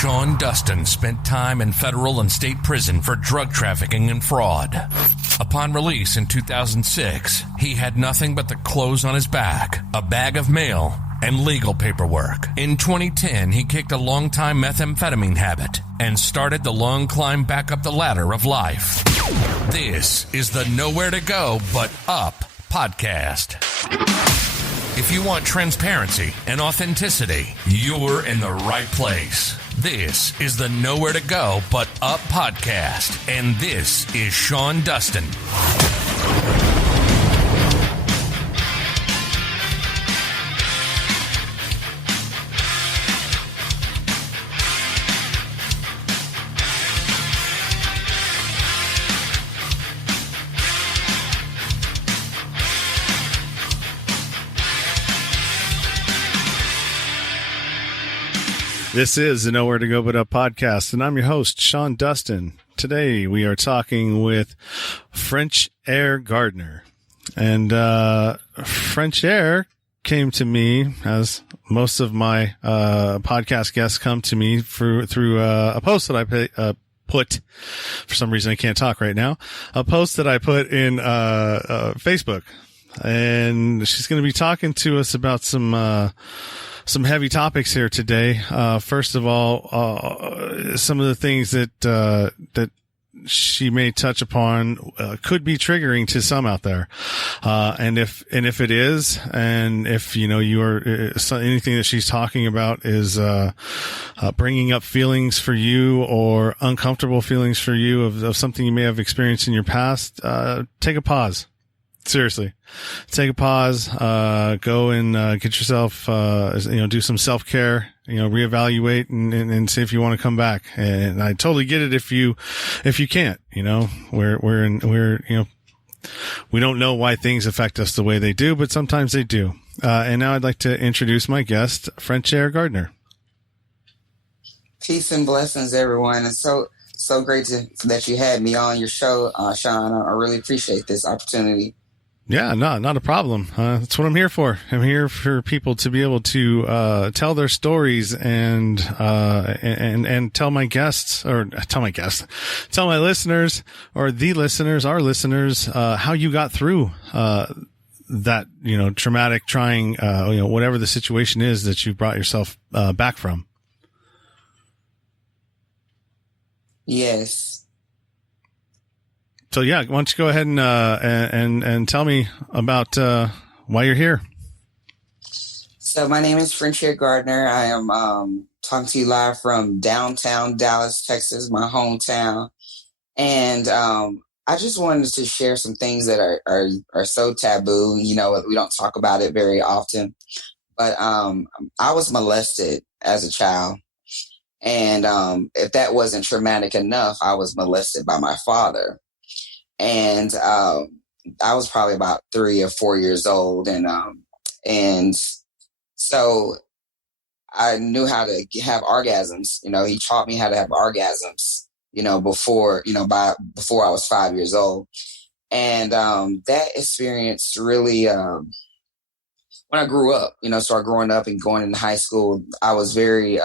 Sean Dustin spent time in federal and state prison for drug trafficking and fraud. Upon release in 2006, he had nothing but the clothes on his back, a bag of mail, and legal paperwork. In 2010, he kicked a long-time methamphetamine habit and started the long climb back up the ladder of life. This is the Nowhere to Go But Up podcast. If you want transparency and authenticity, you're in the right place. This is the Nowhere to Go But Up podcast, and this is Sean Dustin. This is the Nowhere to Go But Up podcast, and I'm your host, Sean Dustin. Today, we are talking with Frenchaire Gardner. And Frenchaire came to me, as most of my podcast guests come to me through a post that I put, for some reason I can't talk right now, a post that I put in Facebook. And she's going to be talking to us about some heavy topics here today. First of all, some of the things that she may touch upon could be triggering to some out there. And if it is, and if you are anything that she's talking about is bringing up feelings for you or uncomfortable feelings for you of something you may have experienced in your past, take a pause. Seriously, take a pause, go and, get yourself, do some self-care, reevaluate and see if you want to come back. And I totally get it if you can't, we don't know why things affect us the way they do, but sometimes they do. And now I'd like to introduce my guest, Frenchaire Gardner. Peace and blessings, everyone. It's so great that you had me on your show, Sean. I really appreciate this opportunity. Yeah, no, not a problem. That's what I'm here for. I'm here for people to be able to tell their stories and tell my guests, tell my listeners, or the listeners, our listeners, how you got through that traumatic, trying, whatever the situation is that you brought yourself back from. Yes. So yeah, why don't you go ahead and tell me about why you're here? So my name is Frenchaire Gardner. I am talking to you live from downtown Dallas, Texas, my hometown. And I just wanted to share some things that are so taboo. We don't talk about it very often. But I was molested as a child. And if that wasn't traumatic enough, I was molested by my father. And I was probably about 3 or 4 years old, and so I knew how to have orgasms. He taught me how to have orgasms. Before I was 5 years old, and that experience really, when I grew up, started growing up and going into high school, I was very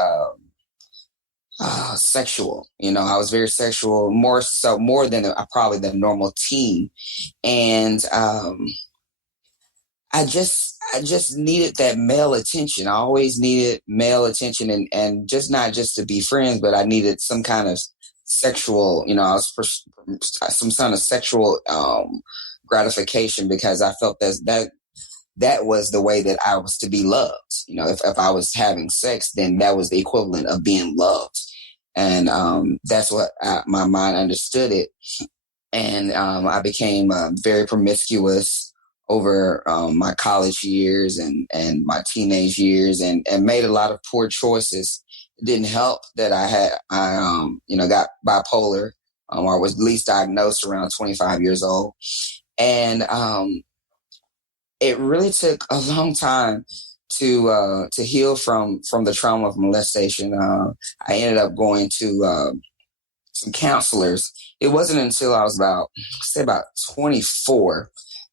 sexual. I was very sexual, more than probably the normal teen. And I just needed that male attention. I always needed male attention, and just not just to be friends, but I needed some kind of sexual, some kind of sexual gratification, because I felt that was the way that I was to be loved. If I was having sex, then that was the equivalent of being loved. And that's what my mind understood it. And I became very promiscuous over my college years and my teenage years, and made a lot of poor choices. It didn't help that I got bipolar, or was at least diagnosed around 25 years old. And it really took a long time to heal from the trauma of molestation. I ended up going to some counselors. It wasn't until I was about 24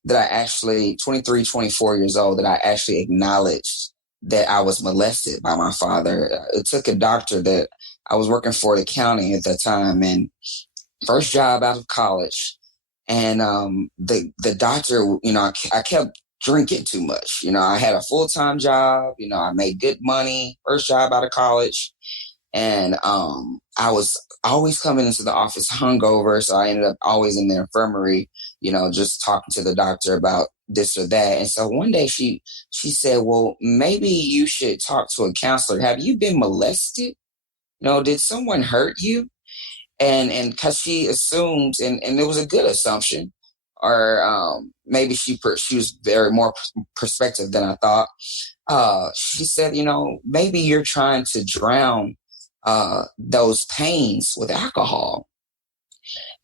that I actually, 23, 24 years old, that I actually acknowledged that I was molested by my father. It took a doctor that I was working for the county at that time, and first job out of college. And the doctor, I kept drinking too much. I had a full-time job. I made good money, first job out of college. And I was always coming into the office hungover. So I ended up always in the infirmary, just talking to the doctor about this or that. And so one day she said, well, maybe you should talk to a counselor. Have you been molested? Did someone hurt you? And because she assumed, and it was a good assumption, or maybe she was very more perspective than I thought. She said, maybe you're trying to drown those pains with alcohol.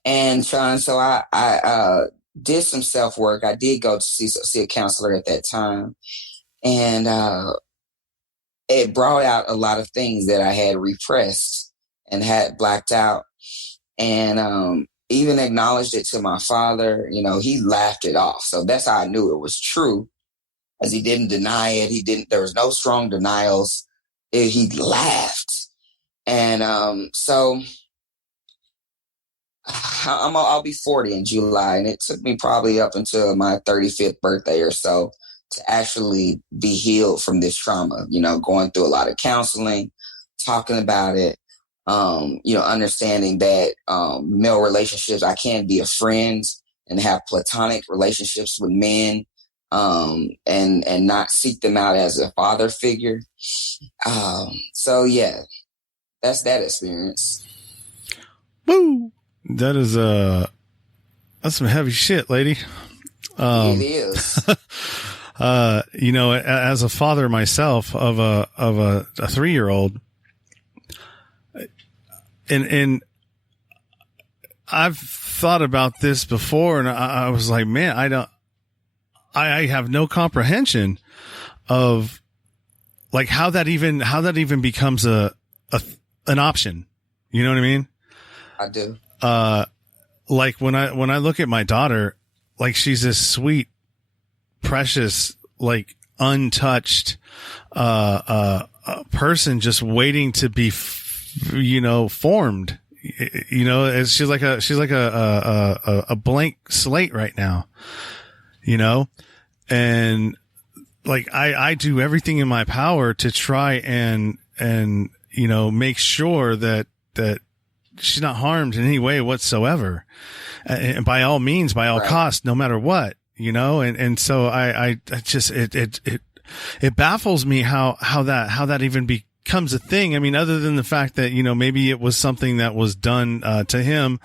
And so I did some self-work. I did go to see a counselor at that time. And it brought out a lot of things that I had repressed and had blacked out. And even acknowledged it to my father. He laughed it off. So that's how I knew it was true, as he didn't deny it. There was no strong denials. He laughed. And so I'll be 40 in July. And it took me probably up until my 35th birthday or so to actually be healed from this trauma, going through a lot of counseling, talking about it. Understanding that male relationships, I can be a friend and have platonic relationships with men, and not seek them out as a father figure. So yeah, that's that experience. Woo! That's some heavy shit, lady. It is. As a father myself of a 3-year-old. And I've thought about this before, and I was like, man, I have no comprehension of like how that even becomes an option. You know what I mean? I do. Like when I look at my daughter, like she's this sweet, precious, like untouched, person just waiting to be formed. She's like a blank slate right now, and like I do everything in my power to try and make sure that she's not harmed in any way whatsoever, and by all means, by all costs, no matter what, and so I just it baffles me how that even becomes a thing. I mean, other than the fact that, maybe it was something that was done, to him.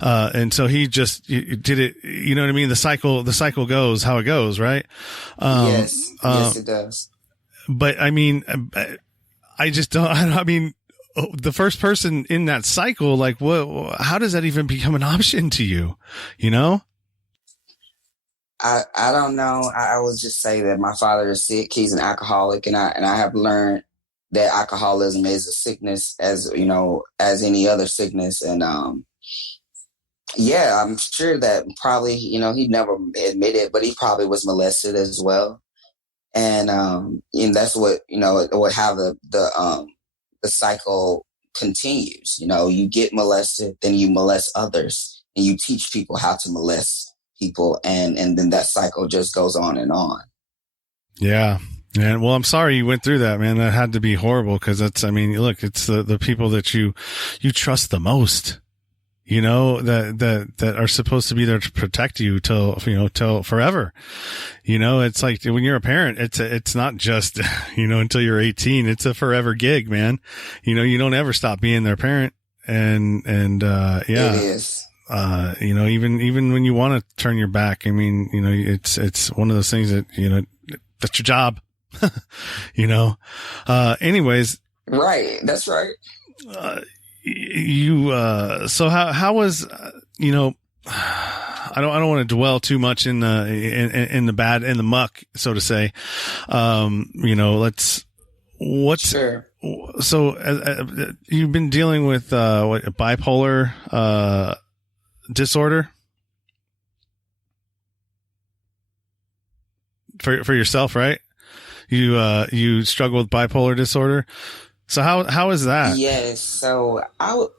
And so he just did it, you know what I mean? The cycle goes how it goes, right? Yes, it does. But I mean, I just don't, I mean, the first person in that cycle, like how does that even become an option to you? I don't know. I would just say that my father is sick. He's an alcoholic, and I have learned that alcoholism is a sickness, as any other sickness. And I'm sure that probably, he never admitted, but he probably was molested as well. And that's what, how the cycle continues. You get molested, then you molest others, and you teach people how to molest people, and then that cycle just goes on and on. Yeah. And well, I'm sorry you went through that, man. That had to be horrible, because it's the people that you trust the most, that are supposed to be there to protect you till forever. It's like when you're a parent, it's not just, until you're 18, it's a forever gig, man. You don't ever stop being their parent. And yeah, it is. Even when you want to turn your back, I mean, it's one of those things that, that's your job. Anyways. Right. That's right. So how was, I don't want to dwell too much in the bad, in the muck, so to say. Sure. So, you've been dealing with, bipolar, disorder for yourself, right? You struggle with bipolar disorder. So how is that? Yes. So I would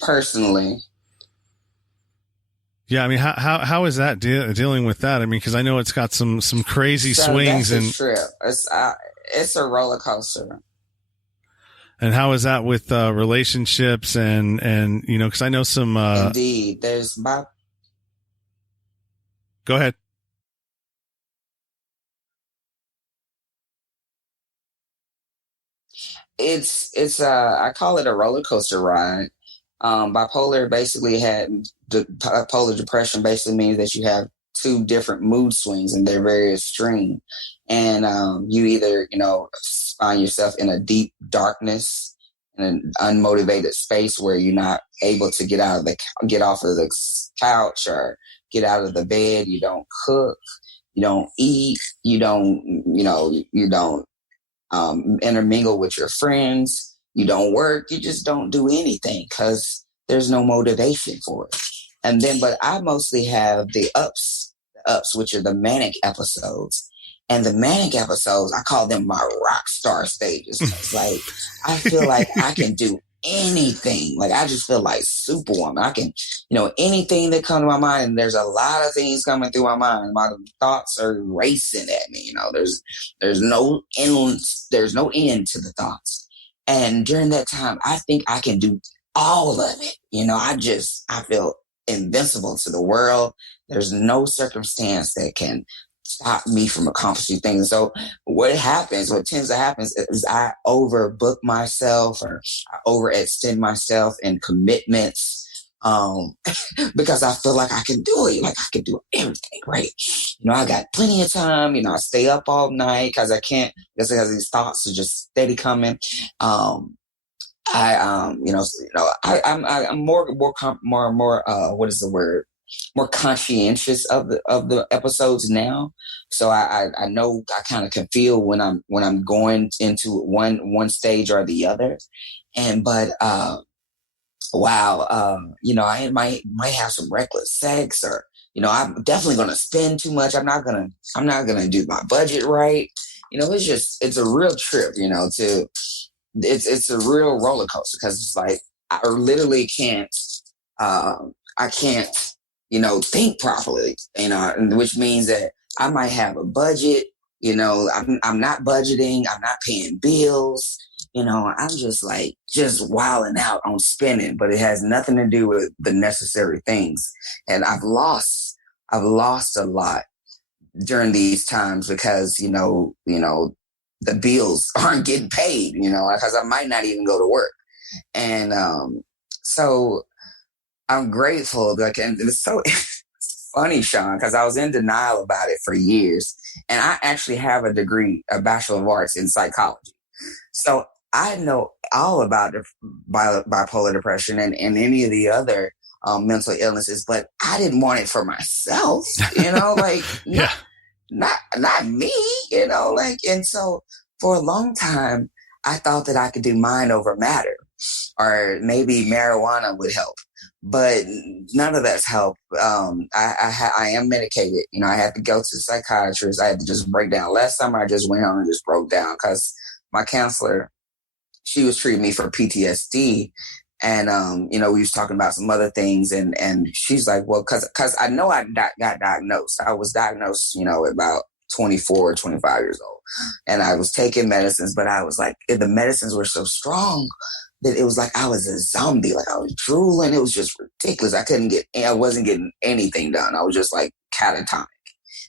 personally. Yeah, I mean, how is that dealing with that? I mean, because I know it's got some crazy swings that's and a trip. It's a roller coaster. And how is that with relationships and because I know some. Indeed, Go ahead. It's I call it a roller coaster ride. Bipolar bipolar depression basically means that you have two different mood swings and they're very extreme. And you either, find yourself in a deep darkness in an unmotivated space where you're not able to get off of the couch or get out of the bed. You don't cook, you don't eat, you don't intermingle with your friends. You don't work. You just don't do anything because there's no motivation for it. And then, but I mostly have the ups, which are the manic episodes. And the manic episodes, I call them my rock star stages. It's like, I feel like I can do anything. Like, I just feel like Superwoman. I can, anything that comes to my mind. And there's a lot of things coming through my mind. My thoughts are racing at me. There's no end to the thoughts. And during that time, I think I can do all of it. I feel invincible to the world. There's no circumstance that can stop me from accomplishing things. So what tends to happen is I overbook myself or I overextend myself in commitments because I feel like I can do it. Like I can do everything, right? I got plenty of time. I stay up all night because I can't, because these thoughts are just steady coming. I'm more what is the word? More conscientious of the episodes now. So I know I kind of can feel when I'm going into one stage or the other. I might have some reckless sex or, I'm definitely going to spend too much. I'm not going to do my budget right. It's a real trip, it's a real roller coaster because it's like, I literally can't, I can't, think properly, which means that I might have a budget, I'm not budgeting, I'm not paying bills, I'm just wilding out on spending, but it has nothing to do with the necessary things. And I've lost a lot during these times because, the bills aren't getting paid, because I might not even go to work. And so I'm grateful. And it's so funny, Sean, because I was in denial about it for years. And I actually have a degree, a Bachelor of Arts in psychology. So I know all about bipolar depression and any of the other mental illnesses, but I didn't want it for myself, Yeah. Not me, and so for a long time, I thought that I could do mind over matter, or maybe marijuana would help, but none of that's helped. I am medicated. I had to go to the psychiatrist. I had to just break down. Last summer, I just went home and just broke down because my counselor, she was treating me for PTSD. And, we was talking about some other things and she's like, well, cause I know I got diagnosed. I was diagnosed, about 24, 25 years old, and I was taking medicines, but I was like, the medicines were so strong that it was like, I was a zombie. Like I was drooling. It was just ridiculous. I wasn't getting anything done. I was just like catatonic.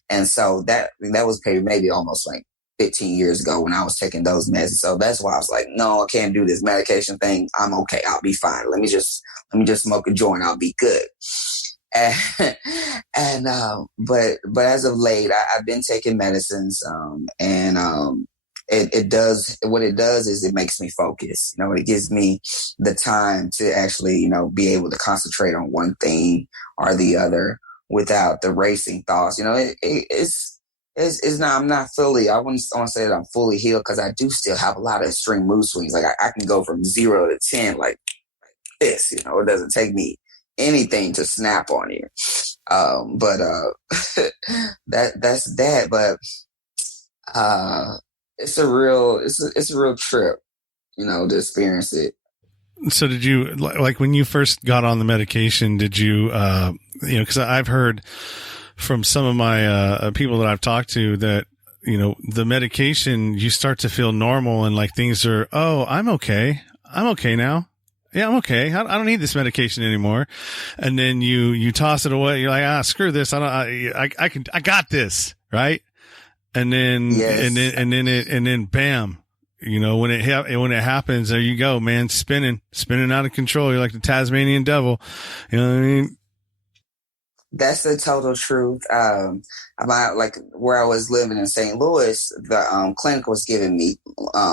And so that was maybe almost like 15 years ago when I was taking those meds. So that's why I was like, no, I can't do this medication thing. I'm okay. I'll be fine. Let me just smoke a joint. I'll be good. But as of late, I've been taking medicines, it does is it makes me focus. It gives me the time to actually, be able to concentrate on one thing or the other without the racing thoughts. It's not, I'm not fully, I wouldn't want to say that I'm fully healed because I do still have a lot of extreme mood swings. Like I can go from 0 to 10 like this, it doesn't take me anything to snap on you. But that's that. But it's a real trip. to experience it. So did you, like when you first got on the medication, did you, cause I've heard from some of my, people that I've talked to that, the medication, you start to feel normal and like things are, oh, I'm okay. I'm okay now. Yeah, I'm okay. I don't need this medication anymore. And then you toss it away. You're like, screw this. I got this. Right. And then, Yes. and then bam, when it happens, there you go, man, spinning out of control. You're like the Tasmanian devil. You know what I mean? That's the total truth. About like where I was living in St. Louis, the clinic was giving me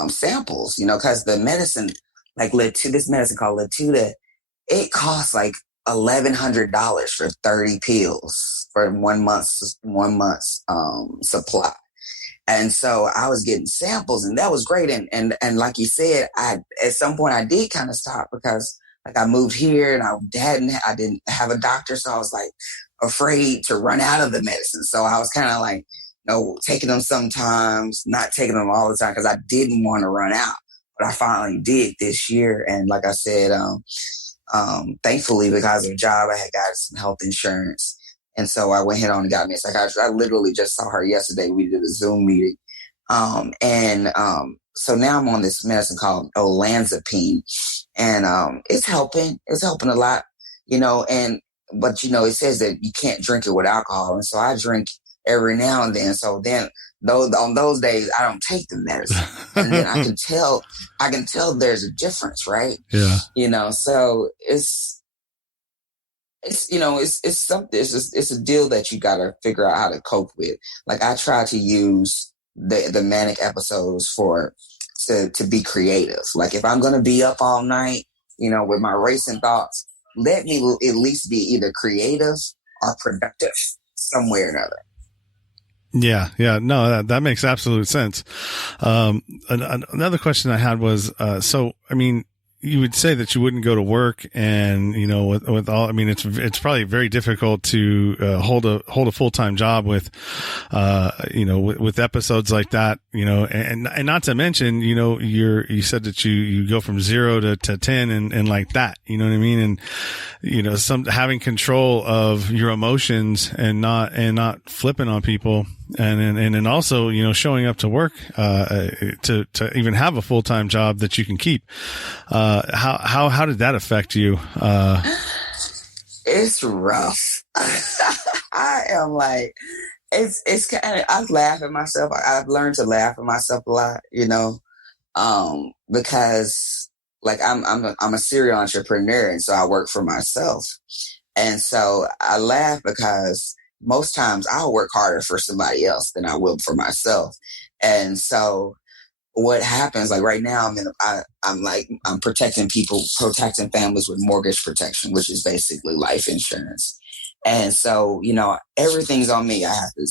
samples, because the medicine, like this medicine called Latuda, it costs like $1,100 for 30 pills for 1 month's supply. And so I was getting samples, and that was great. And like you said, at some point I did kind of stop because like I moved here and I didn't have a doctor, so I was like afraid to run out of the medicine. So I was kind of like, taking them sometimes, not taking them all the time because I didn't want to run out. But I finally did this year, and like I said, thankfully because of the job, I had got some health insurance. And so I went ahead on and got me a psychiatrist. I literally just saw her yesterday. We did a Zoom meeting. So now I'm on this medicine called olanzapine. And it's helping. It's helping a lot, but it says that you can't drink it with alcohol. And so I drink every now and then. So then on those days, I don't take the medicine. And then I can tell there's a difference, right? Yeah. So it's something. It's a deal that you got to figure out how to cope with. Like I try to use the manic episodes to be creative. Like if I'm gonna be up all night, with my racing thoughts, let me at least be either creative or productive some way or another. Yeah. Yeah. No, that makes absolute sense. Another question I had was, so, I mean, you would say that you wouldn't go to work and, with all, I mean, it's probably very difficult to, hold a full-time job with, with episodes like that, and not to mention, you said that you go from 0 to 10 and like that, you know what I mean? And, having control of your emotions and not flipping on people. And then also, showing up to work, to even have a full-time job that you can keep. How did that affect you? It's rough. I am like, it's kind of, I laugh at myself. I've learned to laugh at myself a lot, because like I'm a serial entrepreneur. And so I work for myself. And so I laugh because most times I'll work harder for somebody else than I will for myself. And so what happens, like right now, I'm protecting families with mortgage protection, which is basically life insurance. And so, everything's on me. I have to,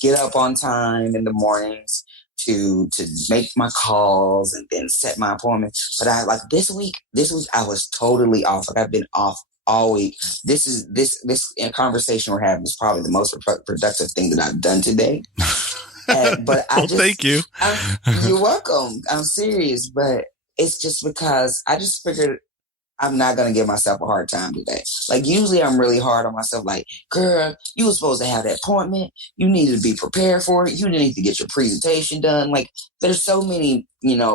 get up on time in the mornings to make my calls and then set my appointment. But this week I was totally off. Like I've been off all week. This conversation we're having is probably the most productive thing that I've done today. But thank you. You're welcome. I'm serious, but it's just because I just figured I'm not going to give myself a hard time today. Like usually I'm really hard on myself. Like, girl, you were supposed to have that appointment. You needed to be prepared for it. You need to get your presentation done. Like there's so many,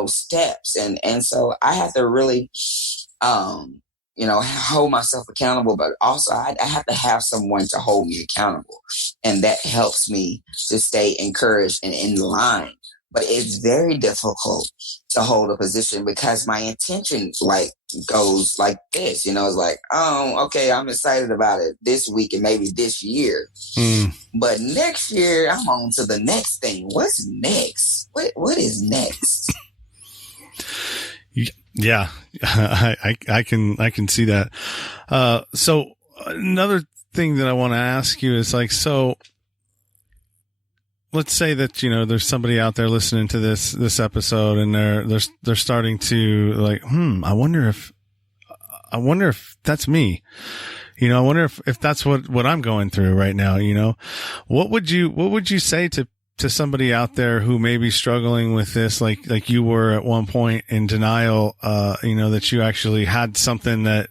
steps. And so I have to really, hold myself accountable, but also I have to have someone to hold me accountable. And that helps me to stay encouraged and in line. But it's very difficult to hold a position because my intention goes like this, it's like, oh, okay, I'm excited about it this week and maybe this year. But next year I'm on to the next thing. What's next? What is next? Yeah, I can see that. So another thing that I want to ask you is so let's say that, there's somebody out there listening to this episode and they're starting to like, I wonder if that's me. I wonder if that's what I'm going through right now. What would you say to to somebody out there who may be struggling with this, like you were at one point, in denial, that you actually had something that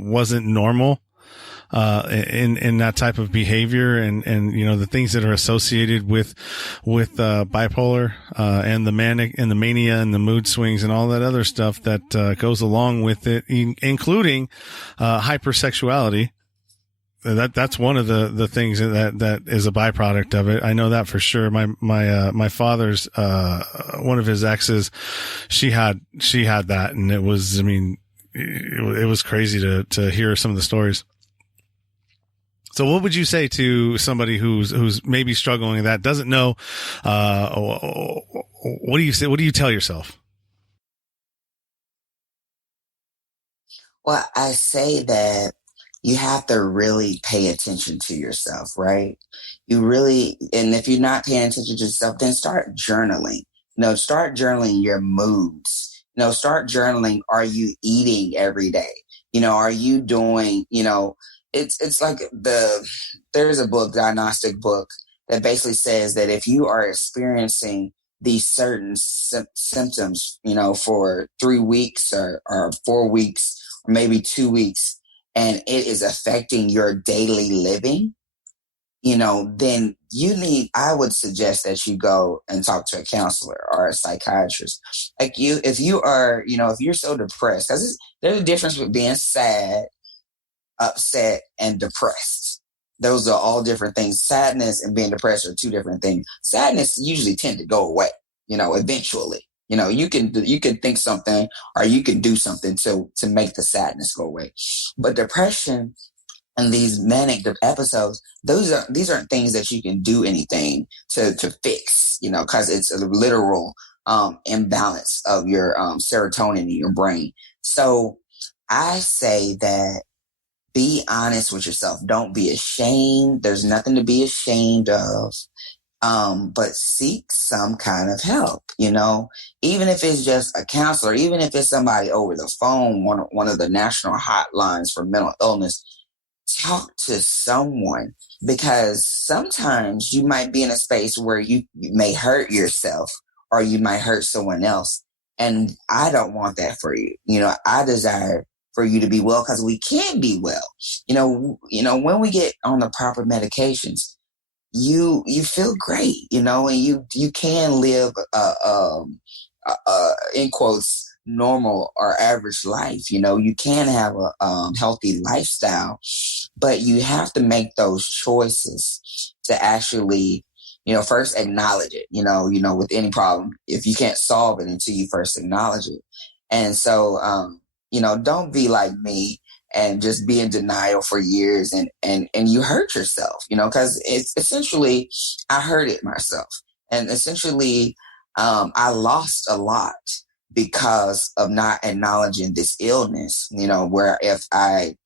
wasn't normal, in that type of behavior, and the things that are associated with bipolar, and the manic and the mania and the mood swings and all that other stuff that goes along with it, including hypersexuality. That's one of the things that is a byproduct of it. I know that for sure. My father's, one of his exes, she had that, and it was, it was crazy to hear some of the stories. So what would you say to somebody who's maybe struggling with that, doesn't know, what do you say? What do you tell yourself? Well, I say that you have to really pay attention to yourself, right? And if you're not paying attention to yourself, then start journaling. Start journaling your moods. Start journaling. Are you eating every day? Are you doing, it's like there's a book, diagnostic book, that basically says that if you are experiencing these certain symptoms, for 3 weeks or 4 weeks, or maybe 2 weeks, and it is affecting your daily living, then I would suggest that you go and talk to a counselor or a psychiatrist. If you're so depressed, because there's a difference with being sad, upset, and depressed. Those are all different things. Sadness and being depressed are two different things. Sadness usually tend to go away, eventually. You can think something, or you can do something to make the sadness go away. But depression and these manic episodes, these aren't things that you can do anything to fix, because it's a literal imbalance of your serotonin in your brain. So I say that be honest with yourself. Don't be ashamed. There's nothing to be ashamed of. But seek some kind of help, even if it's just a counselor, even if it's somebody over the phone, one of the national hotlines for mental illness. Talk to someone, because sometimes you might be in a space where you may hurt yourself, or you might hurt someone else. And I don't want that for you. I desire for you to be well, because we can be well. When we get on the proper medications, you feel great, and you can live in quotes normal or average life. You can have a healthy lifestyle, but you have to make those choices to actually, first acknowledge it. With any problem, if you can't solve it until you first acknowledge it. And so, don't be like me and just be in denial for years, and you hurt yourself, because it's essentially, I hurt it myself. And essentially, I lost a lot because of not acknowledging this illness, where if I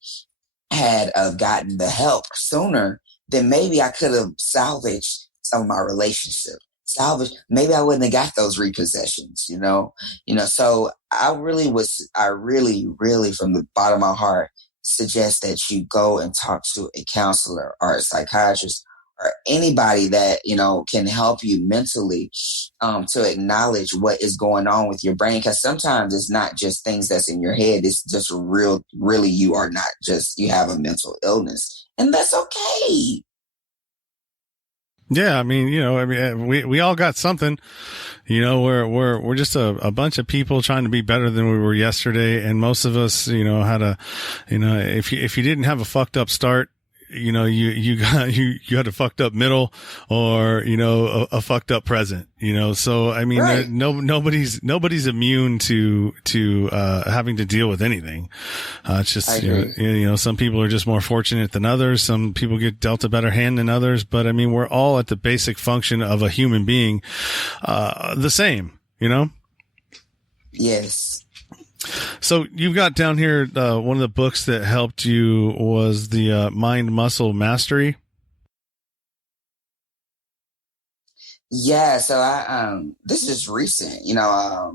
had gotten the help sooner, then maybe I could have salvaged some of my relationships. Maybe I wouldn't have got those repossessions, so I really, really from the bottom of my heart suggest that you go and talk to a counselor or a psychiatrist or anybody that, can help you mentally, to acknowledge what is going on with your brain. Because sometimes it's not just things that's in your head. It's just really, you are not just, you have a mental illness, and that's okay. Yeah, we all got something. We're just a bunch of people trying to be better than we were yesterday, and most of us, had if you didn't have a fucked up start, you had a fucked up middle, or a fucked up present, so right. nobody's immune to having to deal with anything. It's just some people are just more fortunate than others, some people get dealt a better hand than others, but we're all at the basic function of a human being the same. Yes. So you've got down here, one of the books that helped you was the Mind Muscle Mastery. Yeah. So this is just recent, in a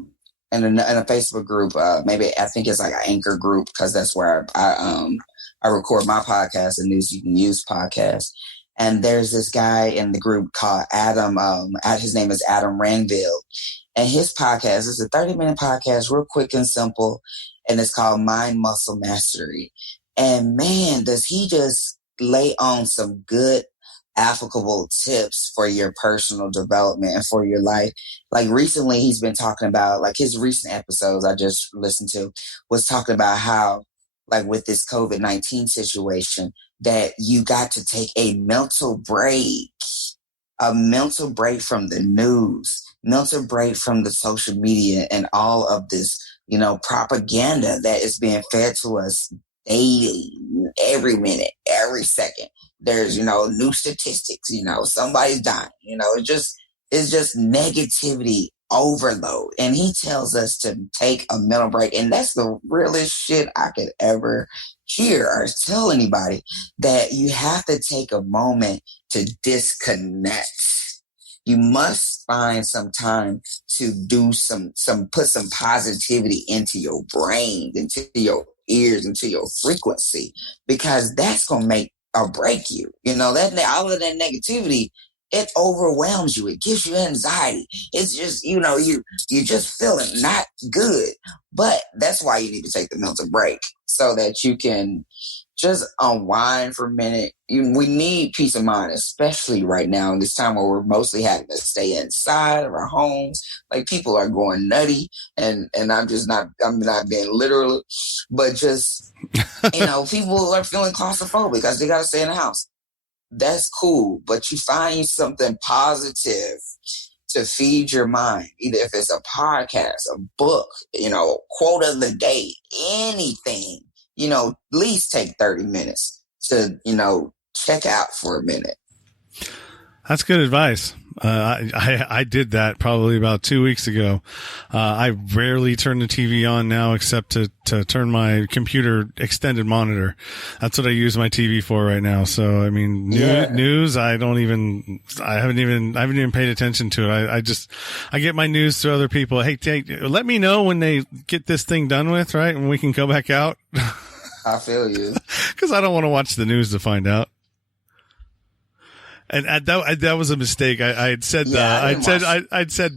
Facebook group, maybe I think it's like an Anchor group, because that's where I record my podcast, and News You Can Use podcast. And there's this guy in the group called Adam. His name is Adam Ranville. And his podcast is a 30-minute podcast, real quick and simple. And it's called Mind Muscle Mastery. And man, does he just lay on some good, applicable tips for your personal development and for your life. Like recently, he's been talking about, like his recent episodes I just listened to was talking about how, like with this COVID-19 situation, that you got to take a mental break from the news, mental break from the social media and all of this, propaganda that is being fed to us daily, every minute, every second. There's, new statistics, somebody's dying, it's just negativity overload. And he tells us to take a mental break. And that's the realest shit I could ever hear or tell anybody, that you have to take a moment to disconnect. You must find some time to do put some positivity into your brain, into your ears, into your frequency, because that's going to make or break you. That all of that negativity, it overwhelms you. It gives you anxiety. It's just, you're just feeling not good. But that's why you need to take the mental break, so that you can just unwind for a minute. We need peace of mind, especially right now in this time where we're mostly having to stay inside of our homes. Like, people are going nutty, and I'm not being literal, but just, people are feeling claustrophobic because they got to stay in the house. That's cool, but you find something positive to feed your mind, either if it's a podcast, a book, quote of the day, anything, at least take 30 minutes to, check out for a minute. That's good advice. I did that probably about 2 weeks ago. I rarely turn the TV on now, except to turn my computer extended monitor. That's what I use my TV for right now. So, I mean, news, I haven't even paid attention to it. I get my news through other people. Hey, let me know when they get this thing done with, right? And we can go back out. I feel you. 'Cause I don't want to watch the news to find out. And that was a mistake. I'd said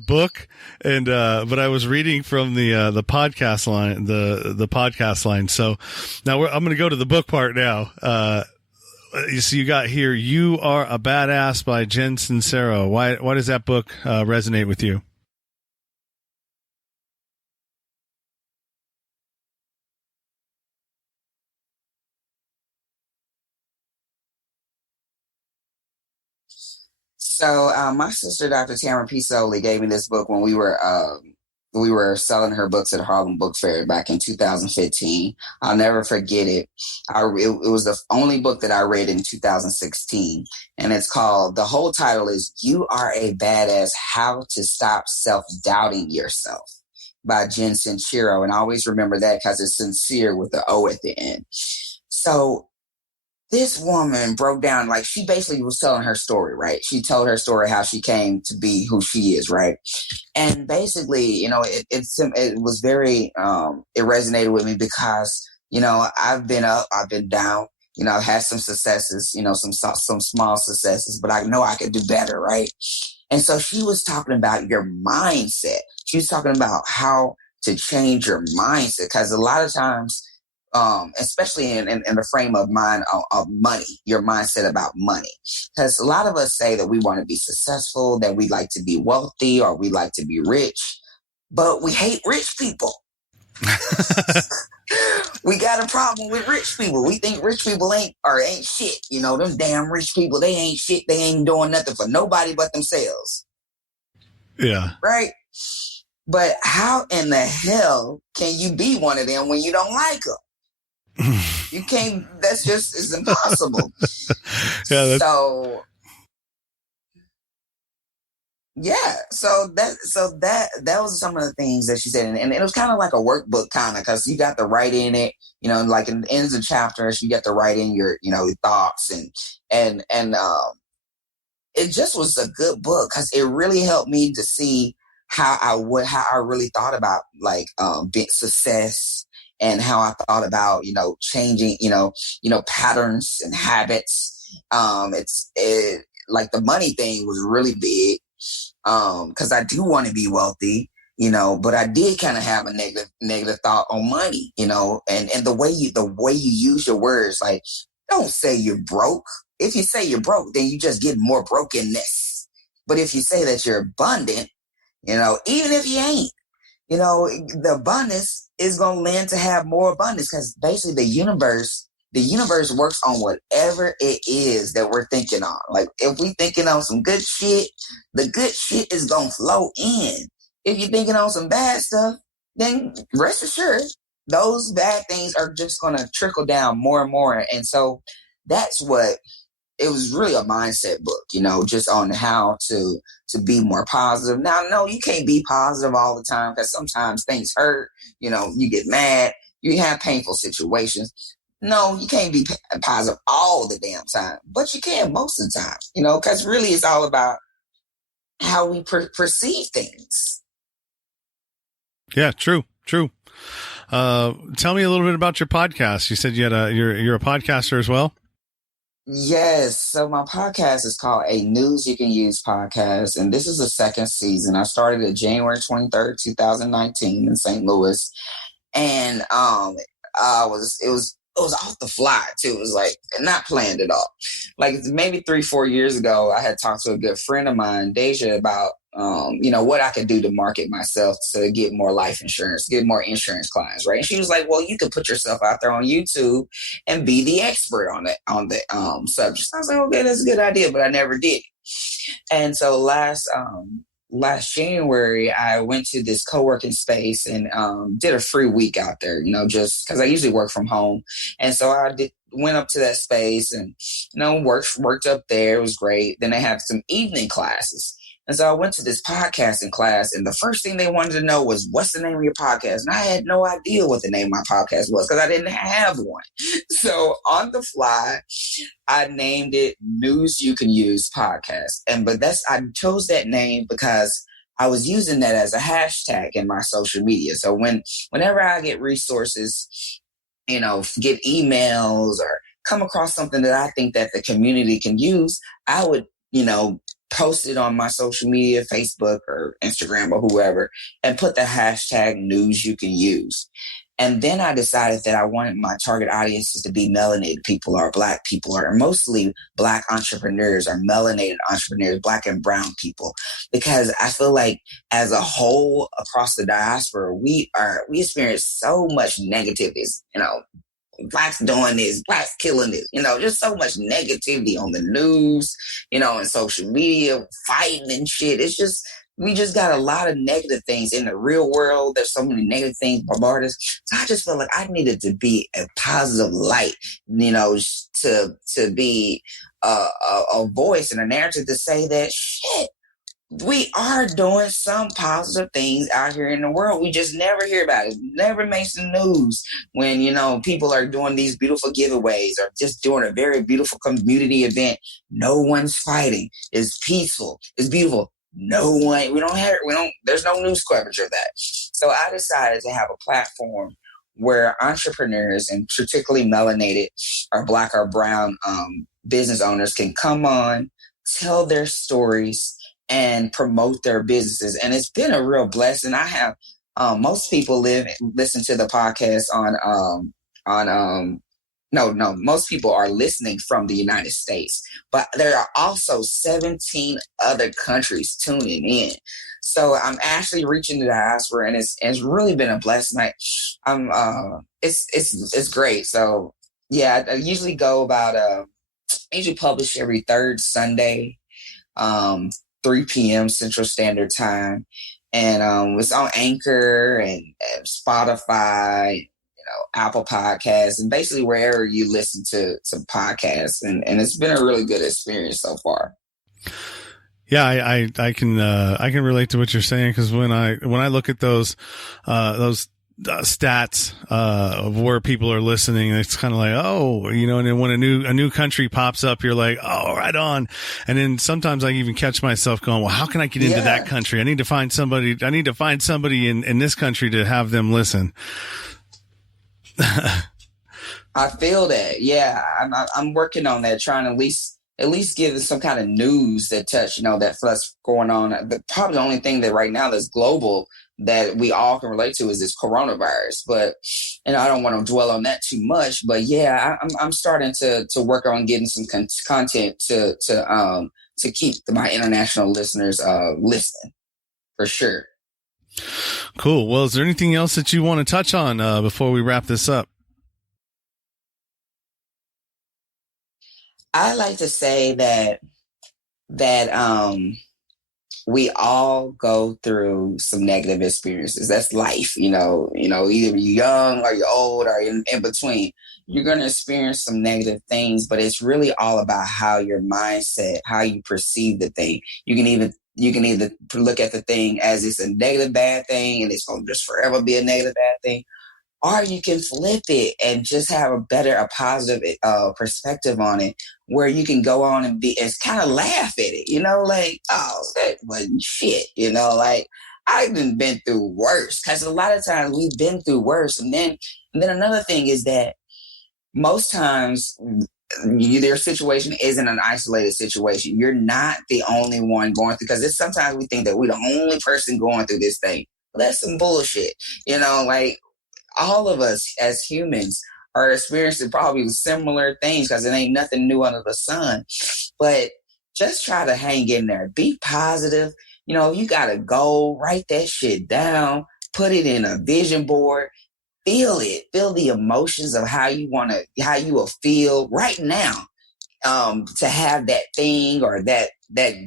book, and but I was reading from the podcast line, the podcast line. So now I'm going to go to the book part now. So you got here, "You Are a Badass" by Jen Sincero. Why does that book resonate with you? So my sister, Dr. Tamara P. Soley, gave me this book when we were selling her books at Harlem Book Fair back in 2015. I'll never forget it. It was the only book that I read in 2016, and it's called, the whole title is "You Are a Badass: How to Stop Self-Doubting Yourself" by Jen Sincero. And I always remember that because it's sincere with the O at the end. So this woman broke down, like, she basically was telling her story, right? She told her story, how she came to be who she is, right? And basically, it was very, it resonated with me because, I've been up, I've been down, I've had some successes, some small successes, but I know I could do better, right? And so she was talking about your mindset. She was talking about how to change your mindset, because a lot of times, especially in the frame of mind of money, your mindset about money. Because a lot of us say that we want to be successful, that we like to be wealthy, or we like to be rich, but we hate rich people. We got a problem with rich people. We think rich people ain't shit. Them damn rich people, they ain't shit. They ain't doing nothing for nobody but themselves. Yeah. Right? But how in the hell can you be one of them when you don't like them? You can't. It's impossible. Yeah. So that was some of the things that she said, and it was kind of like a workbook, kind of, because you got to write in it, like in the ends of chapters, you got to write in your, your thoughts, and it just was a good book because it really helped me to see how I really thought about, like, big success, and how I thought about, changing, patterns and habits, Like the money thing was really big. Cause I do want to be wealthy, but I did kind of have a negative thought on money, and the way you use your words, like, don't say you're broke. If you say you're broke, then you just get more brokenness. But if you say that you're abundant, even if you ain't, the abundance is going to lend to have more abundance, because basically the universe works on whatever it is that we're thinking on. Like, if we thinking on some good shit, the good shit is going to flow in. If you're thinking on some bad stuff, then rest assured, those bad things are just going to trickle down more and more. And so that's what it was really a mindset book, just on how to be more positive. Now, no, you can't be positive all the time, because sometimes things hurt, you get mad, you have painful situations. No, you can't be positive all the damn time, but you can most of the time, because really it's all about how we perceive things. Yeah, true. Tell me a little bit about your podcast. You said you're a podcaster as well. Yes. So my podcast is called A News You Can Use Podcast, and this is the second season. I started it January 23rd, 2019 in St. Louis, and it was off the fly too. It was like not planned at all. Like maybe 3-4 years ago, I had talked to a good friend of mine, Deja, about what I could do to market myself to get more life insurance, get more insurance clients, right? And she was like, "Well, you could put yourself out there on YouTube and be the expert on the subject." I was like, "Okay, that's a good idea," but I never did. And so last January, I went to this co-working space and did a free week out there, just because I usually work from home. And so went up to that space and, worked up there. It was great. Then they have some evening classes. And so I went to this podcasting class, and the first thing they wanted to know was, what's the name of your podcast? And I had no idea what the name of my podcast was, because I didn't have one. So on the fly, I named it News You Can Use Podcast. I chose that name because I was using that as a hashtag in my social media. So whenever I get resources, get emails or come across something that I think that the community can use, I would, post it on my social media, Facebook or Instagram or whoever, and put the hashtag News You Can Use. And then I decided that I wanted my target audiences to be melanated people or Black people, or mostly Black entrepreneurs or melanated entrepreneurs, Black and brown people, because I feel like as a whole across the diaspora, we experience so much negativity, Blacks doing this, Blacks killing this, just so much negativity on the news, and social media, fighting and shit. It's just, we just got a lot of negative things in the real world. There's so many negative things bombard us. So I just felt like I needed to be a positive light, to be a voice and a narrative to say that shit, we are doing some positive things out here in the world. We just never hear about it. Never makes the news when, people are doing these beautiful giveaways or just doing a very beautiful community event. No one's fighting. It's peaceful. It's beautiful. There's no news coverage of that. So I decided to have a platform where entrepreneurs, and particularly melanated or Black or brown business owners, can come on, tell their stories, and promote their businesses. And it's been a real blessing. I have most people listen to the podcast most people are listening from the United States, but there are also 17 other countries tuning in. So I'm actually reaching the diaspora, and it's really been a blessing. It's great. So yeah, I usually go about I usually publish every third Sunday, 3 p.m. Central Standard Time. And it's on Anchor and Spotify, Apple Podcasts, and basically wherever you listen to some podcasts. And it's been a really good experience so far. Yeah, I can relate to what you're saying, because when I look at those stats of where people are listening, it's kind of like, oh, and then when a new country pops up, you're like, oh, right on. And then sometimes I even catch myself going, well, how can I get into that country? I need to find somebody in this country to have them listen. I feel that. Yeah, I'm working on that, trying to at least give some kind of news that touch, that's going on. But probably the only thing that right now that's global that we all can relate to is this coronavirus. But I don't want to dwell on that too much. But yeah, I'm starting to work on getting some content to keep my international listeners listening for sure. Cool. Well, is there anything else that you want to touch on before we wrap this up? I like to say that we all go through some negative experiences. That's life, either you're young or you're old or in between. You're going to experience some negative things, but it's really all about how your mindset, how you perceive the thing. You can either look at the thing as it's a negative bad thing and it's going to just forever be a negative bad thing. Or you can flip it and just have a positive perspective on it, where you can go on and kind of laugh at it, like, oh, that wasn't shit, like I've been through worse, because a lot of times we've been through worse. And then another thing is that most times their situation isn't an isolated situation. You're not the only one going through, because sometimes we think that we're the only person going through this thing. Well, that's some bullshit, like. All of us as humans are experiencing probably similar things, because it ain't nothing new under the sun. But just try to hang in there. Be positive. You got a goal, write that shit down, put it in a vision board, feel it, feel the emotions of how you will feel right now to have that thing or that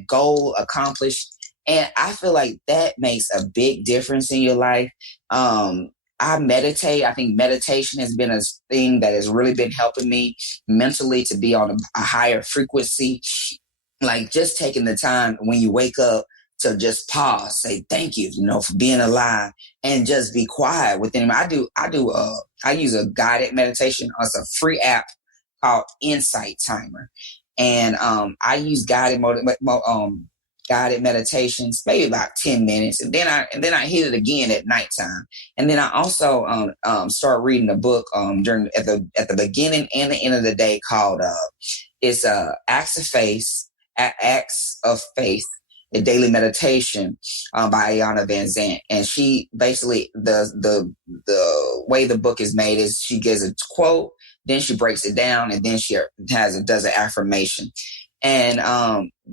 goal accomplished. And I feel like that makes a big difference in your life. I meditate. I think meditation has been a thing that has really been helping me mentally to be on a higher frequency. Like just taking the time when you wake up to just pause, say thank you, for being alive, and just be quiet within. I use a guided meditation. It's a free app called Insight Timer, and I use guided meditations, maybe about 10 minutes. And then I hit it again at nighttime. And then I also start reading a book at the beginning and the end of the day called it's Acts of Faith, a daily meditation by Ayanna Van Zant. And she basically, the way the book is made is she gives a quote, then she breaks it down, and then she does an affirmation. And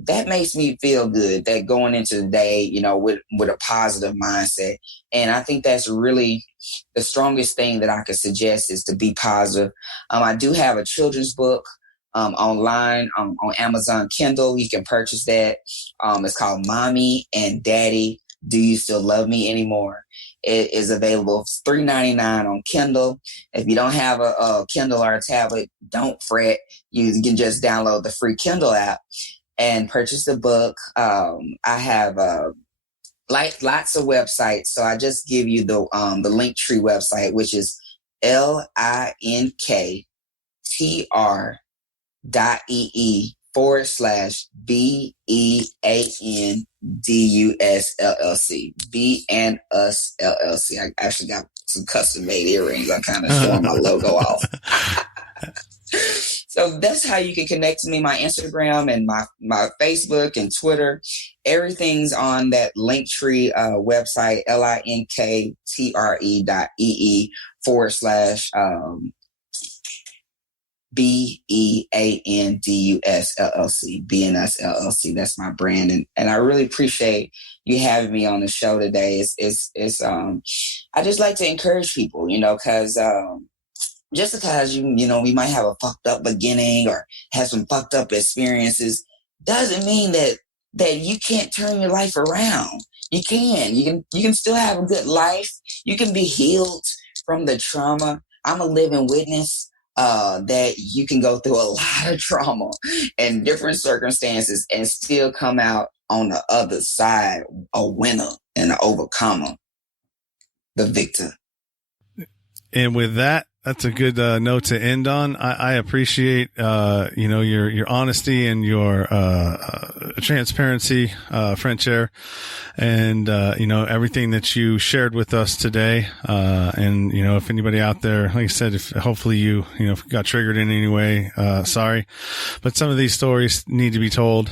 that makes me feel good, that going into the day, with a positive mindset. And I think that's really the strongest thing that I could suggest, is to be positive. I do have a children's book online on Amazon Kindle. You can purchase that. It's called Mommy and Daddy, Do You Still Love Me Anymore? It is available. It's $3.99 on Kindle. If you don't have a Kindle or a tablet, don't fret. You can just download the free Kindle app and purchase the book. I have lots of websites, so I just give you the Linktree website, which is linktr.ee/BEANDUSLLC. Be and Us LLC. I actually got some custom made earrings. I'm kind of showing my logo off. So that's how you can connect to me. My Instagram and my Facebook and Twitter, everything's on that Linktree website, linktr.ee/BEANDUSLLC, BNS LLC. That's my brand. And I really appreciate you having me on the show today. It's I just like to encourage people, because just because we might have a fucked up beginning or have some fucked up experiences, doesn't mean that you can't turn your life around. You can still have a good life. You can be healed from the trauma. I'm a living witness that you can go through a lot of trauma and different circumstances and still come out on the other side a winner and an overcomer, the victor. And with that, that's a good note to end on. I appreciate your honesty and your transparency, Frenchaire, and everything that you shared with us today. And if anybody out there, like I said, if hopefully you got triggered in any way, sorry, but some of these stories need to be told.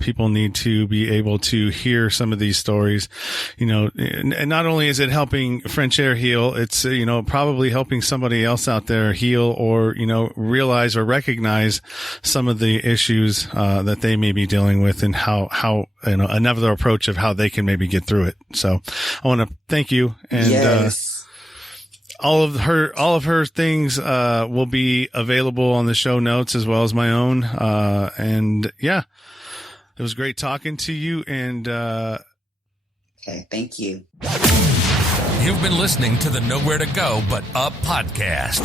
People need to be able to hear some of these stories. And not only is it helping Frenchaire heal, it's probably helping somebody else out there heal, or realize or recognize some of the issues that they may be dealing with, and how another approach of how they can maybe get through it. So I want to thank you, and yes. All of her things will be available on the show notes, as well as my own. And yeah, it was great talking to you, and okay, thank you. You've been listening to the Nowhere to Go But Up podcast.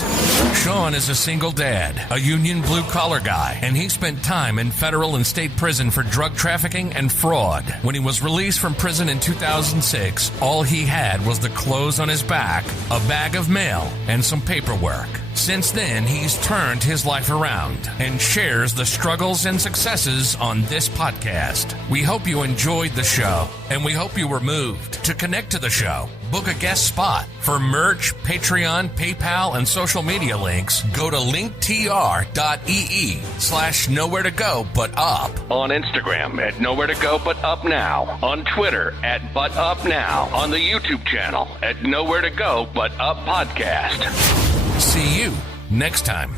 Sean is a single dad, a union blue-collar guy, and he spent time in federal and state prison for drug trafficking and fraud. When he was released from prison in 2006, all he had was the clothes on his back, a bag of mail, and some paperwork. Since then, he's turned his life around and shares the struggles and successes on this podcast. We hope you enjoyed the show, and we hope you were moved. To connect to the show, book a guest spot. For merch, Patreon, PayPal, and social media links, go to linktr.ee/nowhere to go but up. On Instagram at Nowhere to Go But Up Now. On Twitter at But Up Now. On the YouTube channel at Nowhere to Go But Up Podcast. See you next time.